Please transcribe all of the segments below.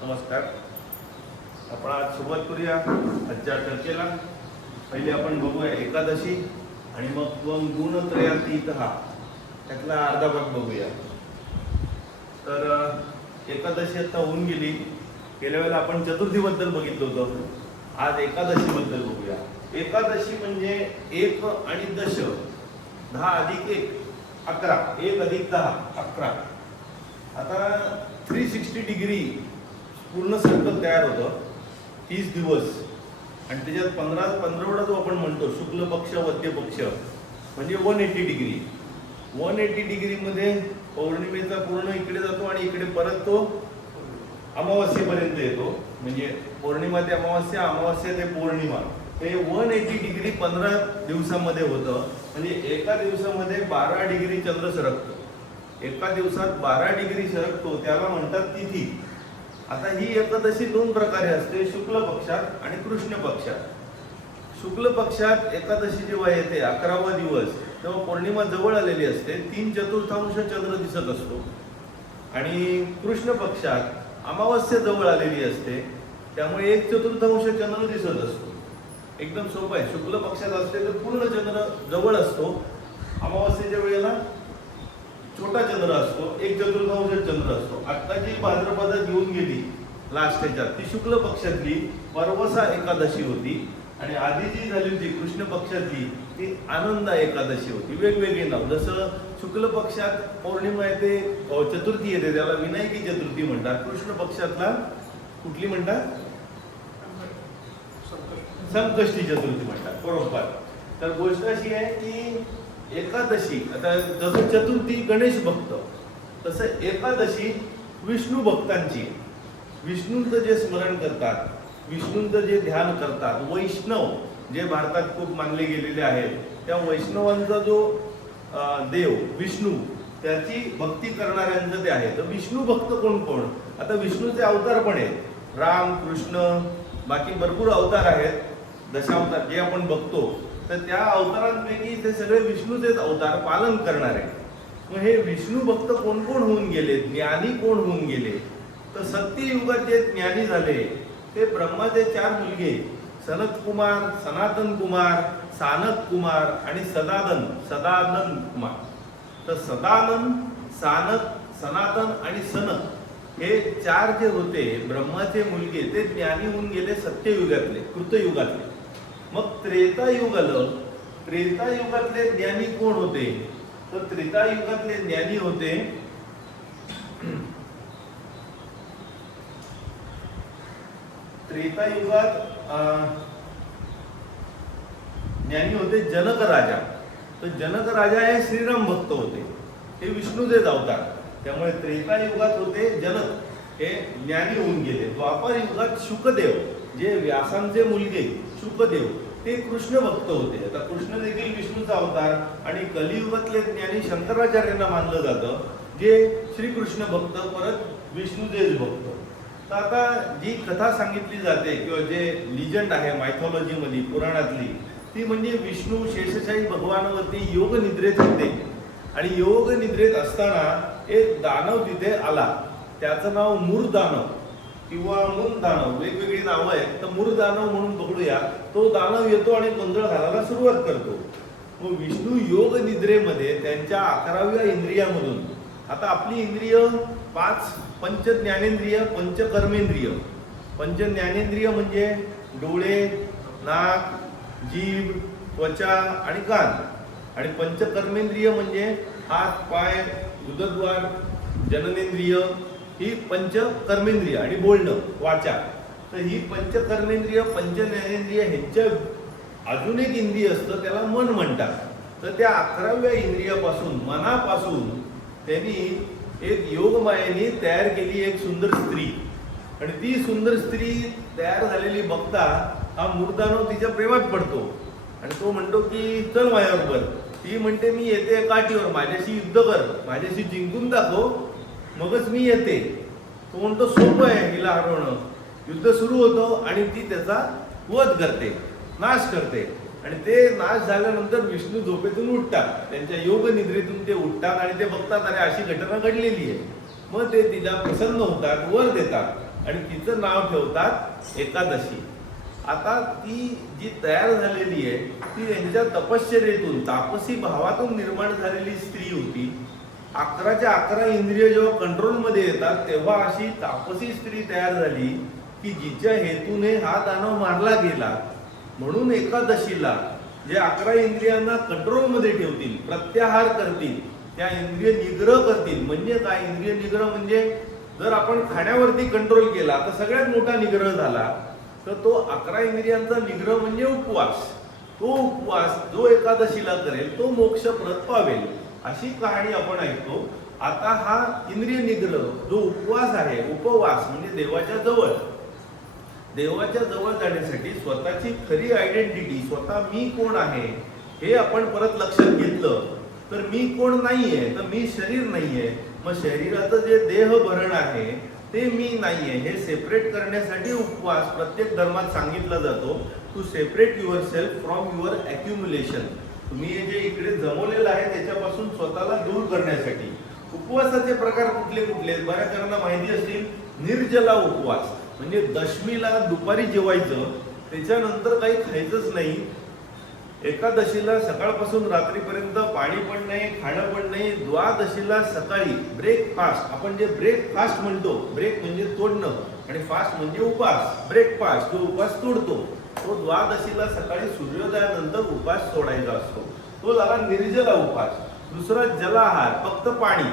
नमस्कार. आपण आज सुरुवात करूया आजच्या चर्चेला. पहिले आपण बघूया एकादशी आणि मग गुणत्रयातीतः त्यातला अर्धा भाग बघूया. तर एकादशी आता होऊन गेली. गेल्या वेळेला आपण चतुर्थीबद्दल बघितलं होतं. आज एकादशीबद्दल बघूया. एकादशी म्हणजे 1 आणि दश, 10 अधिक 1 11, 1 अधिक 10 11. आता 360 डिग्री पूर्ण सर्कल तयार होतं, 30 दिवस, आणि त्याच्यात 15 जो आपण म्हणतो शुक्ल पक्ष वद्य पक्ष म्हणजे 180 डिग्री. 180 डिग्रीमध्ये पौर्णिमेचा पूर्ण इकडे जातो आणि इकडे परत तो अमावस्येपर्यंत येतो. म्हणजे पौर्णिमा ते अमावस्या, अमावस्या ते पौर्णिमा, हे 180 डिग्री 15 दिवसामध्ये होतं. म्हणजे एका दिवसामध्ये 12 डिग्री चंद्र सरकतो. एका दिवसात 12 डिग्री सरकतो, त्याला म्हणतात तिथी. आता ही एकादशी 2 प्रकारे असते, शुक्ल पक्षात आणि कृष्ण पक्षात. शुक्ल पक्षात एकादशी जेव्हा येते 11वा दिवस, तेव्हा पौर्णिमा जवळ आलेली असते, 3/4 चंद्र दिसत असतो. आणि कृष्ण पक्षात अमावस्या जवळ आलेली असते, त्यामुळे 1/4 चंद्र दिसत असतो. एकदम सोपं आहे. शुक्ल पक्षात असते तर पूर्ण चंद्र जवळ असतो, अमावस्येच्या वेळेला छोटा चंद्र असतो, 1/4 चंद्र असतो. आता जी भाद्रपदात येऊन गेली लास्ट ह्याच्यात, ती शुक्ल पक्षातली परवसा एकादशी होती. आणि आधी जी झाली होती कृष्ण पक्षातली ती आनंद एकादशी होती. वेगवेगळे नाव. जसं शुक्ल पक्षात पौर्णिमा येते, चतुर्थी येते, त्याला विनायकी चतुर्थी म्हणतात. कृष्ण पक्षातला कुठली म्हणतात? संकष्टी चतुर्थी म्हणतात. बरोबर. तर गोष्ट अशी आहे की एकादशी, आता जसं चतुर्थी गणेश भक्त, तसं एकादशी विष्णू भक्तांची. विष्णूंचं जे स्मरण करतात, विष्णूंचं जे ध्यान करतात, वैष्णव जे भारतात खूप मानले गेलेले आहेत, त्या वैष्णवांचा जो देव विष्णू, त्याची भक्ती करणाऱ्यांचं ते आहे. तर विष्णू भक्त कोण कोण? आता विष्णूचे अवतार पण आहेत, राम, कृष्ण, बाकी भरपूर अवतार आहेत, दशावतार जे आपण बघतो. तर त्या अवतारांपैकी ते सगळे विष्णूचेच अवतार पालन करणारे. मग हे विष्णू भक्त कोण कोण होऊन गेले, ज्ञानी कोण होऊन गेले? तर सत्ययुगात जे ज्ञानी झाले ते ब्रह्माचे 4 मुलगे, सनत कुमार, सनातन कुमार, सानक कुमार आणि सदानंद कुमार. तर सदानंद, सानक, सनातन आणि सनत हे 4 जे होते ब्रह्माचे मुलगे, ते ज्ञानी होऊन गेले सत्ययुगातले, कृतयुगातले. मग त्रेतायुग आलं. त्रेतायुगातले ज्ञानी कोण होते? तर त्रेतायुगातले ज्ञानी होते त्रेतायुगात ज्ञानी होते जनक राजा. तर जनक राजा हे श्रीराम भक्त होते, हे विष्णूचेच अवतार. त्यामुळे त्रेतायुगात होते जनक, हे ज्ञानी होऊन गेले. द्वापर युगात शुकदेव, जे व्यासांचे मुलगे शुकदेव, ते कृष्ण भक्त होते. आता कृष्ण देखील विष्णूचा अवतार. आणि कलियुगातले ज्ञानी शंकराचार्यांना मानलं जातं, जे श्रीकृष्ण भक्त, परत विष्णूचेच भक्त. तर आता जी कथा सांगितली जाते किंवा जे लिजंड आहे मायथॉलॉजीमध्ये, पुराणातली, ती म्हणजे विष्णू शेषशाही भगवानावरती योग निद्रेत होते. आणि योग निद्रेत असताना एक दानव तिथे आला. त्याचं नाव मूर्दानव किंवा मून दानव, वेगवेगळी नावं आहेत. तर मूर दानव म्हणून बघूया. तो दानव येतो आणि गोंधळ घालायला सुरुवात करतो. मग विष्णू योग निद्रेमध्ये त्यांच्या 11व्या इंद्रियामधून, आता आपली इंद्रिय 5 पंच ज्ञानेंद्रिय, पंच कर्मेंद्रिय. पंच ज्ञानेंद्रिय म्हणजे डोळे, नाक, जीभ, त्वचा आणि कान. आणि पंच कर्मेंद्रिय म्हणजे हात, पाय, उदरद्वार, जननेंद्रिय, ही पंच कर्मेंद्रिय, आणि बोलणं, वाचा. तर ही पंच कर्मेंद्रिय, पंच ज्ञानेंद्रिय, ह्यांच्या अजून एक इंद्रिय असतं, त्याला मन म्हणतात. तर त्या 11व्या इंद्रियापासून, मनापासून, त्यांनी एक योगमायेने तयार केली एक सुंदर स्त्री. आणि ती सुंदर स्त्री तयार झालेली बघता हा मूर्दानव तिच्या प्रेमात पडतो. आणि तो म्हणतो की चल माझ्याबरोबर. ती म्हणते मी येते काठीवर, माझ्याशी युद्ध कर, माझ्याशी जिंकून दाखव, मगच मी येते. तो म्हणतो सोपं आहे हिला हरवणं. युद्ध सुरू होतं आणि ती त्याचा वध करते, नाश करते. आणि ते नाश झाल्यानंतर विष्णू झोपेतून उठतात, त्यांच्या योग निद्रेतून ते उठतात आणि ते बघतात अरे अशी घटना घडलेली आहे. मग ते तिला प्रसन्न होतात, वर देतात आणि तिचं नाव ठेवतात एकादशी. आता ती जी तयार झालेली आहे ती यांच्या तपश्चर्येतून, तापसी भावातून निर्माण झालेली स्त्री होती. 11च्या 11 इंद्रिय जेव्हा कंट्रोलमध्ये येतात तेव्हा अशी तापसी स्त्री तयार झाली की जिच्या हेतूने हा दानव मारला गेला. म्हणून एकादशीला जे 11 इंद्रियांना कंट्रोलमध्ये ठेवतील, प्रत्याहार करतील, त्या इंद्रिय निग्रह करतील. म्हणजे काय इंद्रिय निग्रह? म्हणजे जर आपण खाण्यावरती कंट्रोल केला तर सगळ्यात मोठा निग्रह झाला. तर तो 11 इंद्रियांचा निग्रह म्हणजे उपवास. तो उपवास जो एकादशीला करेल तो मोक्षप्रद पावेल, अशी कहाणी आपण ऐकतो. आता हा इंद्रिय निग्रह जो उपवास आहे, उपवास म्हणजे देवाच्या जवळ जाण्यासाठी स्वतःची खरी आयडेंटिटी, स्वतः मी कोण आहे हे आपण परत लक्षात घेतलं तर मी कोण नाहीये, तर मी शरीर नाहीये. मग शरीराचं जे देहभरण आहे ते मी नाहीये हे सेपरेट करण्यासाठी उपवास प्रत्येक धर्मात सांगितला जातो. To separate yourself from your accumulation. तुम्ही हे जे इकडे जमवलेलं आहे त्याच्यापासून स्वतःला दूर करण्यासाठी. उपवासाचे प्रकार कुठले कुठले? बऱ्याच जणांना माहिती असतील. निर्जला उपवास म्हणजे दशमीला दुपारी जेवायचं, त्याच्यानंतर काही खायचंच नाही. एकादशीला सकाळपासून रात्रीपर्यंत पाणी पण नाही, खाणं पण नाही. द्वादशीला सकाळी ब्रेकफास्ट, आपण जे ब्रेकफास्ट म्हणतो, ब्रेक म्हणजे तोडणं आणि फास्ट म्हणजे उपास. ब्रेकफास्ट जो उपास तोडतो तो द्वादशीला सकाळी सूर्योदयानंतर उपास सोडायचा असतो. तो झाला निर्जला उपास. दुसरा जलाहार, फक्त पाणी,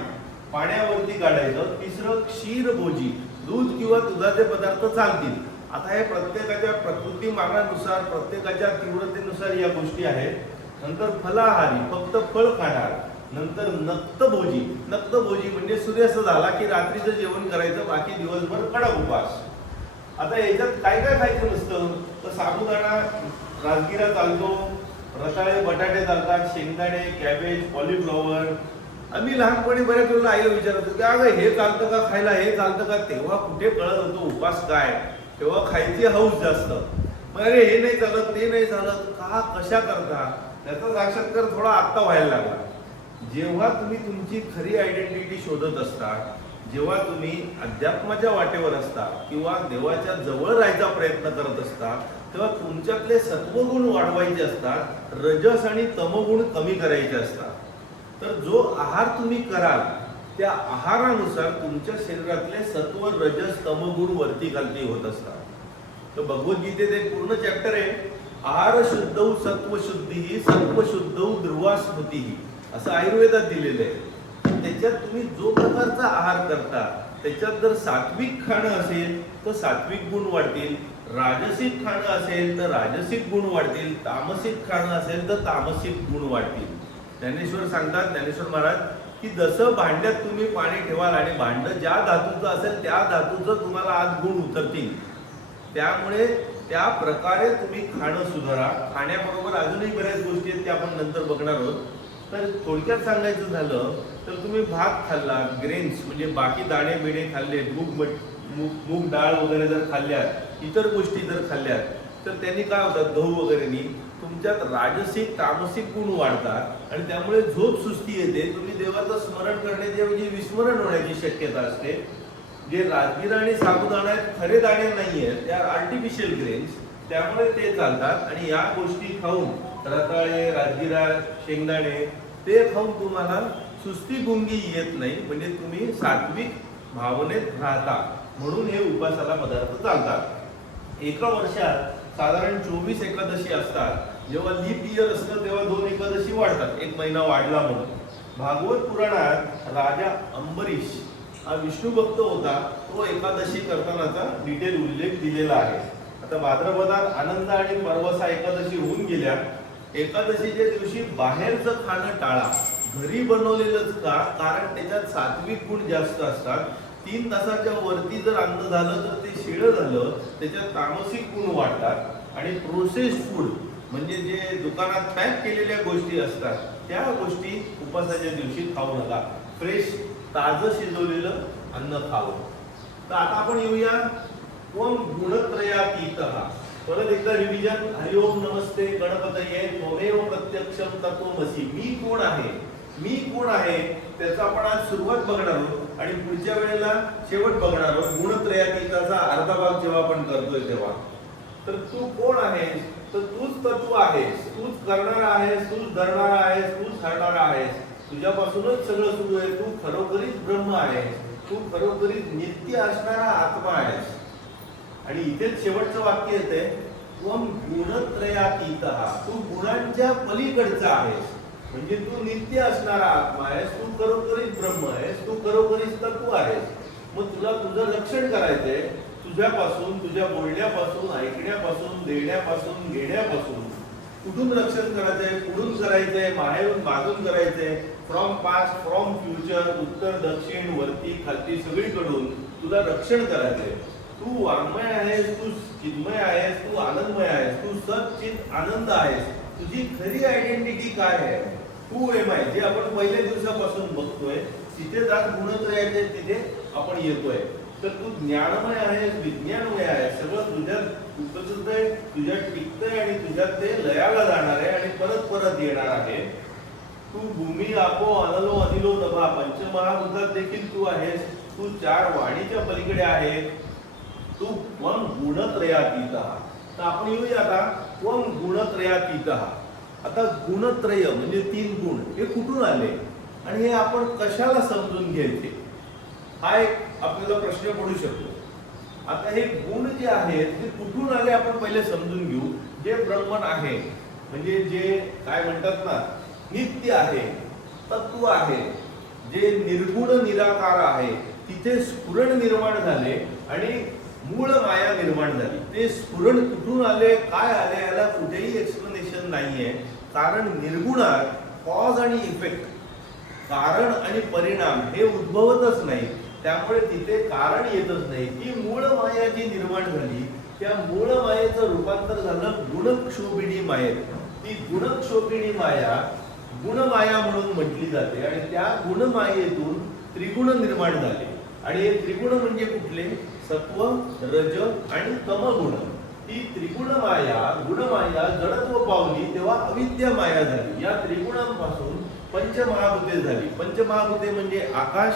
पाण्यावरती काढायचं. तिसरं क्षीरभोजी, दूध किंवा दुधाचे पदार्थ चालतील. आता हे प्रत्येकाच्या प्रकृती मानानुसार, प्रत्येकाच्या तीव्रतेनुसार या गोष्टी आहेत. नंतर फलाहारी, फक्त फळ खाणार. नंतर नक्तभोजी, नक्तभोजी म्हणजे सूर्यास्त झाला की रात्रीचं जेवण करायचं, बाकी दिवसभर कडक उपवास. आता याच्यात काय काय खायचं नसतं तर साबुदाणा, राजगिरा चालतो, रताळे बटाटे चालतात, शेंगदाणे, कॅबेज, कॉलीफ्लॉवर. आम्ही लहानपणी बऱ्याच वेळेला आईला विचारत होतो की अगं हे चालतं का खायला, हे चालतं का? तेव्हा कुठे कळत होतं उपास काय, तेव्हा खायची हौस जास्त. मग अरे हे नाही चालत, ते नाही चालत, का कशा करता? त्याचा साक्षात्कार थोडा आत्ता व्हायला लागला. जेव्हा तुम्ही तुमची खरी आयडेंटिटी शोधत असता, जेव्हा तुम्ही अध्यात्माच्या वाटेवर असता किंवा देवाच्या जवळ राहायचा प्रयत्न करत असता, तेव्हा तुमच्यातले सत्वगुण वाढवायचे असतात, रजस आणि तमगुण कमी करायचे असतात. तर जो आहार तुम्ही कराल त्या आहारानुसार तुमच्या शरीरातले सत्व, रजस, तमगुण वरती खालती होत असतात. तर भगवद्गीतेत एक पूर्ण चॅप्टर आहे, आहार शुद्धौ सत्वशुद्धी सत्वशुद्धौ ध्रुवास्मृती, असं आयुर्वेदात दिलेलं आहे. त्याच्यात तुम्ही जो प्रकारचा आहार करता त्याच्यात जर सात्विक खाणं असेल तर सात्विक गुण वाढतील, राजसिक खाणं असेल तर राजसिक गुण वाढतील, तामसिक खाणं असेल तर तामसिक गुण वाढतील. ज्ञानेश्वर सांगतात, ज्ञानेश्वर महाराज, की जसं भांड्यात तुम्ही पाणी ठेवाल आणि भांड ज्या धातूचं असेल त्या धातूचं तुम्हाला आज गुण उतरतील. त्यामुळे त्या प्रकारे तुम्ही खाणं सुधारा. खाण्याबरोबर अजूनही बऱ्याच गोष्टी आहेत त्या आपण नंतर बघणार आहोत. तर थोडक्यात सांगायचं झालं तर तुम्ही भात खाल्ला, ग्रेन्स म्हणजे बाकी दाणे बिणे खाल्ले, मूग डाळ वगैरे जर खाल्ल्यात, इतर गोष्टी जर खाल्ल्यात तर त्यांनी काय होतात, गहू वगैरेनी तुमच्यात राजसिक तामसिक गुण वाढतात आणि त्यामुळे झोप सुस्ती येते. तुम्ही देवाचं स्मरण करण्याची ऐवजी विस्मरण होण्याची शक्यता असते. जे राजगिरा आणि साबुदाणा आहेत खरे दाणे नाही आहेत, त्या आर्टिफिशियल ग्रेन्स, त्यामुळे ते चालतात. आणि या गोष्टी खाऊन रताळे, राजगिरा, शेंगदाणे ते खाऊन तुम्हाला सुस्ती गुंगी येत नाही, म्हणजे तुम्ही सात्विक भावनेत राहता. म्हणून हे उपासाला पदार्थ चालतात. एका वर्षात साधारण 24 एकादशी असतात. जेव्हा लीप इयर असतं तेव्हा 2 एकादशी वाढतात, एक महिना वाढला म्हणून. भागवत पुराणात राजा अंबरीश हा विष्णू भक्त होता, तो एकादशी करतानाचा डिटेल उल्लेख दिलेला आहे. आता भाद्रपदात आनंद आणि परवसा एकादशी होऊन गेल्या. एकादशीच्या दिवशी बाहेरचं खाणं टाळा, घरी बनवलेलंच का, कारण त्याच्यात सात्विक गुण जास्त असतात. 3 तासाच्या वरती जर अन्न झालं तर ते शिळं झालं, त्याच्यात तामसिक गुण वाढतात. आणि प्रोसेस्ड फूड म्हणजे जे दुकानात पॅक केलेल्या गोष्टी असतात त्या गोष्टी उपासाच्या दिवशी खाऊ नका. फ्रेश ताजं शिजवलेलं अन्न खावं. तर आता आपण येऊया कोण गुणत्रयातीतः. परत एकदा रिव्हिजन. हरिओम नमस्ते गणपतये त्वमेव प्रत्यक्षम तत्वमसि. मी कोण आहे, मी कोण आहे त्याचा आपण आज सुरुवात बघणार आहोत आणि पुढच्या वेळेला शेवट बघणार आहोत. गुणत्रयातीताचा तर तू कोण आहेस? तर तूच तत्व आहेस, तूच करणारा आहेस, तूच धरणारा आहेस, तूच हरणारा आहेस. तुझ्यापासूनच सगळं सुरू आहे. तू खरोखरीच ब्रह्म आहेस, तू खरोखरीच नित्य असणारा आत्मा आहेस. आणि इथेच शेवटचं वाक्य येते, त्वं गुणत्रयातीतः, तू गुणांच्या पलीकडचा आहेस. म्हणजे तू नित्य असणारा आत्मा आहेस, तू खरोखरीच ब्रह्म आहेस, तू खरोखरीच तत्व आहेस. मग तुला तुझं रक्षण करायचंय, तुझ्यापासून, तुझ्या बोलण्यापासून, ऐकण्यापासून, देण्यापासून, घेण्यापासून. कुठून रक्षण करायचंय, कुठून करायचंय, माहेरून मागून करायचंय, फ्रॉम पास्ट, फ्रॉम फ्युचर, उत्तर दक्षिण, वरती खालती, सगळीकडून तुला रक्षण करायचंय. तू वाङ्मय आहेस, तू चिन्मय आहेस, तू आनंदमय आहेस, तू सच्चित आनंद आहेस. तुझी खरी आयडेंटिटी काय आहे? तू एम आहे, जे आपण पहिल्या दिवसापासून बघतोय. तिथे आज गुणत्रयाचे तिथे आपण येतोय. तर तू ज्ञानमय आहेस, विज्ञानमय आहे, सगळं तुझ्यात उपस्थित आहे, तुझ्यात टिकतंय आणि तुझ्यात ते लयाला जाणार आहे आणि परत परत येणार आहे. तू भूमी, आपो, अनलो, अनिलो, नभा, पंचमहाभूतात देखील तू आहेस. तू चार वाणीच्या पलीकडे आहे. तू त्वं गुणत्रयातीतः. तर आपण येऊया आता त्वं गुणत्रयातीतः. आता गुणत्रय म्हणजे तीन गुण हे कुठून आले आणि हे आपण कशाला समजून घ्यायचे, हा एक आपल्याला प्रश्न पडू शकतो. आता हे गुण जे आहेत ते कुठून आले आपण पहिले समजून घेऊ. जे ब्रह्मन आहे, म्हणजे जे काय म्हणतात ना, नित्य आहे, तत्व आहे, जे निर्गुण निराकार आहे, तिथे स्फुरण निर्माण झाले आणि मूळ माया निर्माण झाली. ते स्फुरण कुठून आले, काय आले, याला कुठेही एक्सप्लेनेशन नाहीये. कारण निर्गुणात कॉज आणि इफेक्ट, कारण आणि परिणाम हे उद्भवतच नाही. त्यामुळे तिथे कारण येतच नाही. ती मूळ माया जी निर्माण झाली, त्या मूळ मायेचं रूपांतर झालं गुणक्षोभिणी मायेत. ती गुणक्षोभिणी माया गुणमाया म्हणून म्हटली जाते आणि त्या गुणमायेतून त्रिगुण निर्माण झाले. आणि हे त्रिगुण म्हणजे कुठले? सत्व, रज आणि तमगुण. ती त्रिगुण माया, गुणमाया जडत्व पावली तेव्हा अविद्या माया झाली. या त्रिगुणांपासून पंचमहाभूते झाली. पंचमहाभूते म्हणजे आकाश,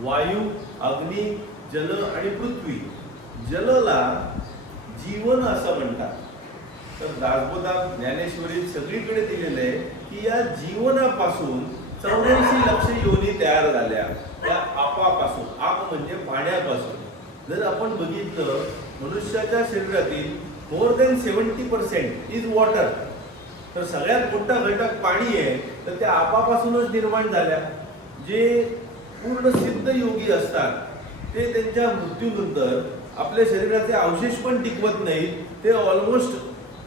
वायू, अग्नी, जल आणि पृथ्वी. जलला जीवन असं म्हणतात. तर दासबोधात, ज्ञानेश्वरीत सगळीकडे दिलेलं आहे की या जीवनापासून 84 लक्ष योनी तयार झाल्या. त्या आपापासून, आप म्हणजे पाण्यापासून. जर आपण बघितलं, मनुष्याच्या शरीरातील मोर देन 70% इज वॉटर. तर सगळ्यात मोठा घटक पाणी आहे. तर त्या आपापासूनच निर्माण झाल्या. जे पूर्ण सिद्ध योगी असतात ते त्यांच्या मृत्यूनंतर आपल्या शरीराचे अवशेष पण टिकवत नाहीत. ते ऑलमोस्ट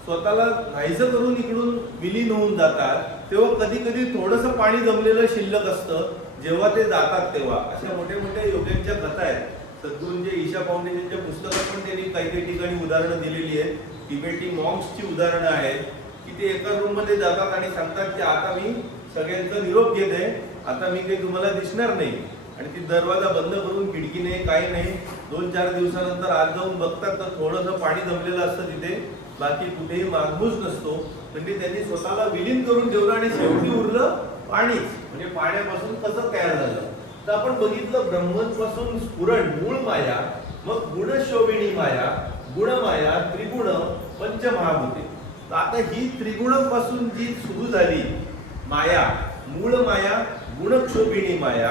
स्वतःला नाहीसं करून इकडून विलीन होऊन जातात. तेव्हा कधी कधी थोडंसं पाणी जमलेलं शिल्लक असतं जेव्हा ते जातात तेव्हा. अशा मोठ्या मोठ्या योग्यांच्या कथा आहेत. सद्गुरूंचे ईशा फाउंडेशनच्या पुस्तकात पण त्यांनी काही काही ठिकाणी उदाहरणं दिलेली आहेत. तिबेटी मॉन्क्सची उदाहरणं आहेत की ते एका रूम मध्ये जातात आणि सांगतात की आता मी सगळ्यांचा निरोप घेत आहे, आता मी काही तुम्हाला दिसणार नाही. आणि ती दरवाजा बंद करून, खिडकी नाही, काही नाही. 2-4 दिवसानंतर आज जाऊन बघतात तर थोडंसं पाणी जमलेलं असतं तिथे, बाकी कुठेही मागमूस नसतो. म्हणजे त्यांनी स्वतःला विलीन करून ठेवलं आणि शेवटी उरलं पाणीच. म्हणजे पाण्यापासून कसं तयार झालं. तर आपण बघितलं, ब्रह्मपासून स्फुरण, मूळ माया, मग गुणशोभिणी माया, गुणमाया, त्रिगुण, पंचमहाभूते. तर आता ही त्रिगुणापासून जी सुरू झाली माया, मूळ माया, गुणक्षोभिणी माया,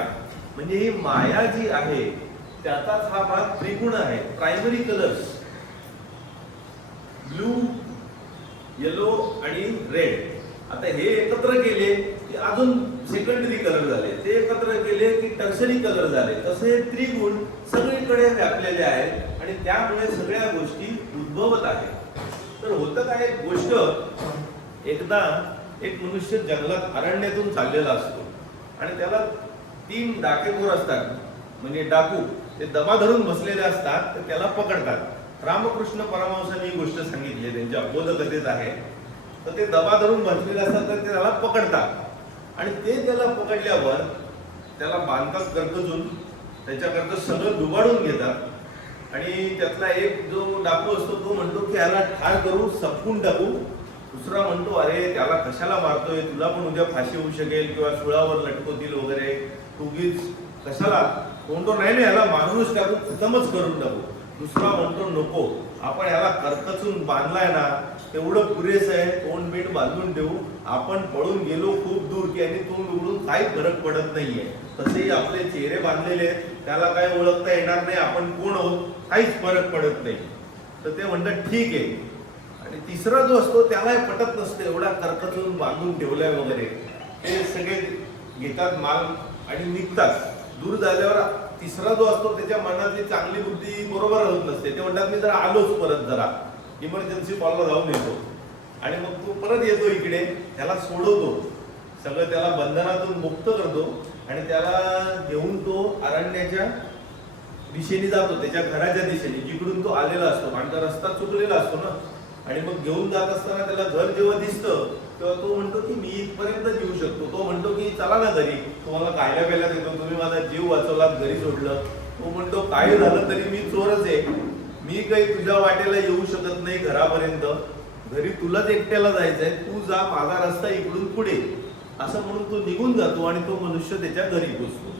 म्हणजे ही माया जी आहे त्याचाच हा भाग त्रिगुण आहे. प्रायमरी कलर्स ब्लू, येलो आणि रेड. आता हे एकत्र केले की अजून सेकंडरी कलर झाले, ते एकत्र केले की टर्शरी कलर झाले. तसे त्रिगुण सगळीकडे व्यापलेले आहेत आणि त्यामुळे सगळ्या गोष्टी उद्भवत आहेत. तर होतं काय, एक गोष्ट, एकदा एक मनुष्य जंगलात, अरण्यातून चाललेला असतो आणि त्याला 3 डाकेखोर असतात, म्हणजे डाकू. ते दबा धरून बसलेले असतात, तर त्याला पकडतात. रामकृष्ण परमहंसांनी ही गोष्ट सांगितली, त्यांच्या बोधकथेत आहे. तर ते दबा धरून बसलेले असतात, तर ते त्याला पकडतात आणि ते त्याला पकडल्यावर त्याला बांधतात करकजून, त्याच्याकरता सगळं दुबाडून घेतात आणि त्यातला एक जो डाकू असतो तो म्हणतो की याला ठार करू, सपकून टाकू. दुसरा म्हणतो, अरे त्याला कशाला मारतोय, तुला पण उद्या फाशी होऊ शकेल किंवा सुळावर लटकवतील वगैरे, उगीच कशाला. म्हणतो नाही नाही, याला मारूनच टाकू, खतमच करून टाकू. दुसरा म्हणतो नको, आपण याला करकचून बांधलाय ना तेवढं पुरेस आहे, तोंड बीट बांधून देऊ, आपण पळून गेलो खूप दूर की आणि तोंड उघडून काही फरक पडत नाहीये. तसेही आपले चेहरे बांधलेले आहेत, त्याला काही ओळखता येणार नाही आपण कोण आहोत, काहीच फरक पडत नाही. तर ते म्हणतात ठीक आहे. आणि तिसरा जो असतो त्यालाही पटत नसते, एवढा करकचून बांधून ठेवलाय वगैरे, ते सगळे घेतात माल आणि निघतात. दूर झाल्यावर तिसरा जो असतो त्याच्या मनातली चांगली बुद्धी बरोबर होत नसते, ते म्हणतात मी जरा आलोच परत, जरा इमर्जन्सी कॉलला जाऊन येतो. आणि मग तो परत येतो इकडे, त्याला सोडवतो, सगळं त्याला बंधनातून मुक्त करतो आणि त्याला घेऊन तो अरण्याच्या दिशेने जातो, त्याच्या घराच्या दिशेने, जिकडून तो आलेला असतो, कारण का रस्ता चुकलेला असतो ना. आणि मग घेऊन जात असताना त्याला घर जेव्हा दिसतं तेव्हा तो म्हणतो की मी इथपर्यंत येऊ शकतो. तो म्हणतो की चला ना घरी, तुम्हाला खायला प्यायला देतो, तुम्ही माझा जीव वाचवलात, घरी सोडलं. तो म्हणतो काय झालं तरी मी चोरच आहे, मी काही तुझ्या वाटेला येऊ शकत नाही घरापर्यंत, घरी तुलाच एकट्याला जायचंय, तू जा, माझा रस्ता इकडून पुढे, असं म्हणून तो निघून जातो आणि तो मनुष्य त्याच्या घरी पोचतो.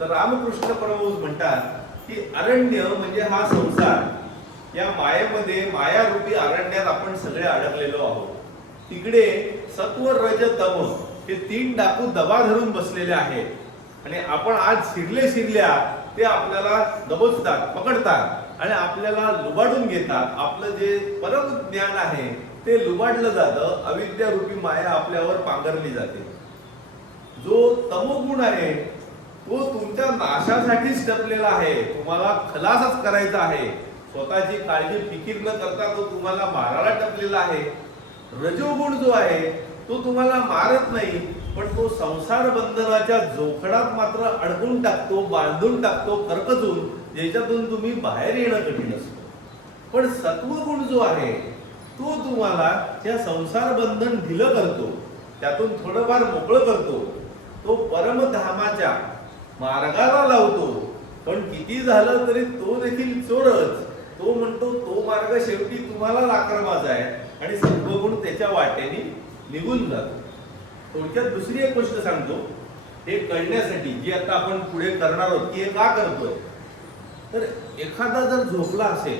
तर रामकृष्ण परमहंस म्हणतात की अरण्य म्हणजे हा संसार, या मायेमध्ये, मायारूपी अरण्यात आपण सगळे अडकलेलो आहोत. तिकडे सत्व रज तम हे 3 डाकू दबा धरून बसलेले आहेत आणि आपण आज शिरल्या ते आपल्याला दबोचतात, पकडतात आणि आपल्याला लुबाडून घेतात. आपलं जे परम ज्ञान आहे ते लुबाडलं जातं, अविद्यारूपी माया आपल्यावर पांघरली जाते. जो तमोगुण आहे तो तुमच्या नाशासाठीच टपलेला आहे, तुम्हाला खलासच करायचा आहे, स्वतःची काळजी फिकीर न करता तो तुम्हाला मारायला टपलेला आहे. रजोगुण जो आहे तो तुम्हाला मारत नाही, पण तो संसार बंधनाच्या जोखडात मात्र अडकून टाकतो, बांधून टाकतो करकचून, ज्याच्यातून तुम्ही बाहेर येणं कठीण असतं. पण सत्वगुण जो आहे तो तुम्हाला त्या संसार बंधन ढिलं करतो, त्यातून थोडंफार मोकळं करतो, तो परमधामाच्या मार्गाला लावतो. पण किती झालं तरी तो देखील चोरच. तो म्हणतो तो मार्ग शेवटी तुम्हाला आक्रमाचा आहे आणि सत्वगुण त्याच्या वाटेने निघून जातो. थोडक्यात दुसरी एक गोष्ट सांगतो, हे कळण्यासाठी जी आता आपण पुढे करणार आहोत की हे का करतोय. तर एखादा जर झोपला असेल,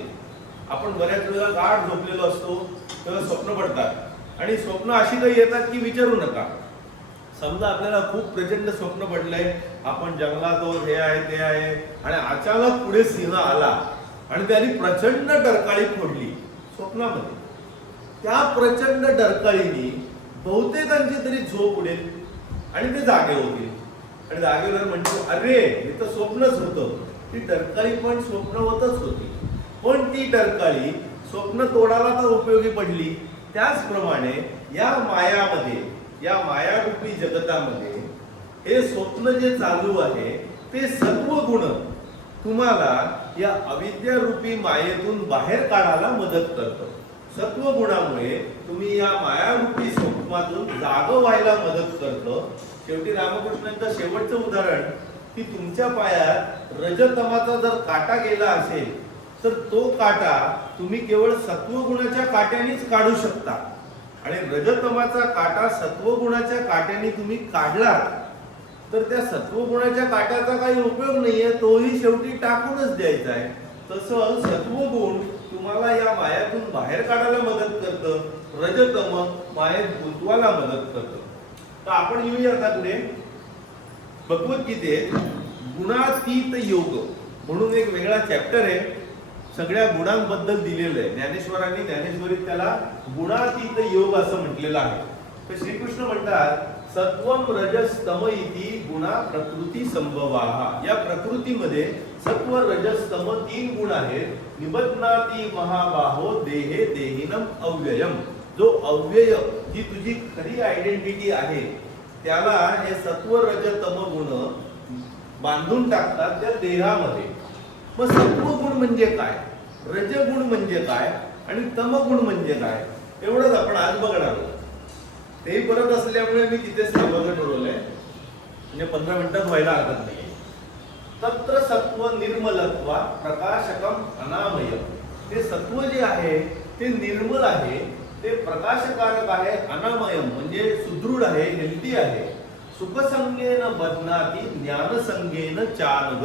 आपण बऱ्याच वेळा गाढ झोपलेलो असतो तेव्हा स्वप्न पडतात आणि स्वप्न अशी काही येतात की विचारू नका. समजा आपल्याला खूप प्रचंड स्वप्न पडलंय, आपण जंगलात आहोत, हे आहे ते आहे, आणि अचानक पुढे सिंह आला आणि त्याने प्रचंड डरकाळी फोडली स्वप्नामध्ये. त्या प्रचंड डरकाळीने बहुतेकांची तरी झोप उडेल आणि ते जागे होतील आणि जागेवर म्हणतो अरे हे तर स्वप्नच होतं. ती डरकाळी पण स्वप्नवतच होती, पण ती डरकाळी स्वप्न तोडायला तर उपयोगी पडली. त्याचप्रमाणे या मायामध्ये, या मायारूपी जगतामध्ये हे स्वप्न जे चालू आहे ते सत्वगुण तुम्हाला या अविद्यारूपी मायेतून बाहेर काढायला मदत करतं. सत्वगुणामुळे तुम्ही या मायारूपी स्वप्नातून जाग व्हायला मदत करतं. शेवटी रामकृष्णांचं शेवटचं उदाहरण की तुमच्या पायात रजतमाचा जर काटा गेला असेल तर तो काटा तुम्ही केवळ सत्वगुणाच्या काट्यानेच काढू शकता आणि रजतमाचा काटा सत्वगुणाच्या काट्याने तुम्ही काढलात तर त्या सत्वगुणाच्या काट्याचा काही उपयोग नाहीये, तोही शेवटी टाकूनच द्यायचा आहे. तसं सत्वगुण तुम्हाला या मायातून बाहेर काढायला मदत करतं, रजतम मायेत गुंतवायला मदत करतं. तर आपण येऊया आता पुढे भगवद्गीतेत गुणातीत योग म्हणून एक वेगळा चॅप्टर आहे, सगळ्या गुणांबद्दल दिलेलं आहे. ज्ञानेश्वरांनी ज्ञानेश्वरीत त्याला गुणातीत योग असं म्हटलेलं आहे. तर श्रीकृष्ण म्हणतात सत्वम रजस तम इति गुणा प्रकृती संभवाः. या प्रकृतीमध्ये सत्व रजस तम 3 गुण आहेत. निबध्नाति महाबाहो देहे देहिनम अव्ययम. जो अव्यय जी तुझी खरी आयडेंटिटी आहे त्याला हे सत्व रज तम गुण बांधून टाकतात त्या देहामध्ये. मग सत्वगुण म्हणजे काय, रजगुण म्हणजे काय आणि तमगुण म्हणजे काय, एवढंच आपण आज बघणार आहोत. ते परत असल्यामुळे मी तिथेच थांबायचं ठरवलंय, म्हणजे 15 मिनिटात व्हायला हरकत नाही. तत्र सत्व निर्मलत्वा प्रकाशकम अनामय. ते सत्व जे आहे ते निर्मल आहे, ते प्रकाशकारक आहे, अनामयम म्हणजे सुदृढ आहे, हेल्दी आहे. सुखसंगेन बध्नाती ज्ञानसंगेन चानग.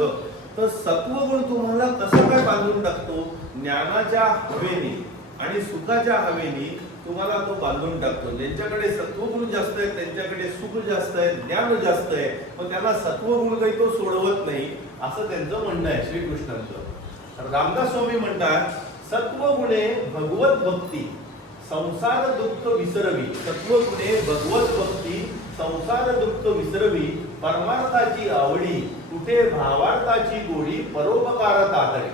तर सत्वगुण तुम्हाला कसं काय बांधून टाकतो? ज्ञानाच्या हवेने आणि सुखाच्या हवेने तुम्हाला तो बांधून टाकतो. ज्यांच्याकडे सत्वगुण जास्त आहे त्यांच्याकडे सुख जास्त आहे, ज्ञान जास्त आहे, पण त्यांना सत्वगुण काही तो सोडवत नाही, असं त्यांचं म्हणणं आहे श्रीकृष्णांचं. रामदास स्वामी म्हणतात सत्वगुणे भगवत भक्ती संसार दुःख विसरवी. सत्वगुणे भगवत भक्ती संसार दुःख विसरवी, परमार्थाची आवडी कुठे भावार्थाची गोडी, परोपकार तातडी.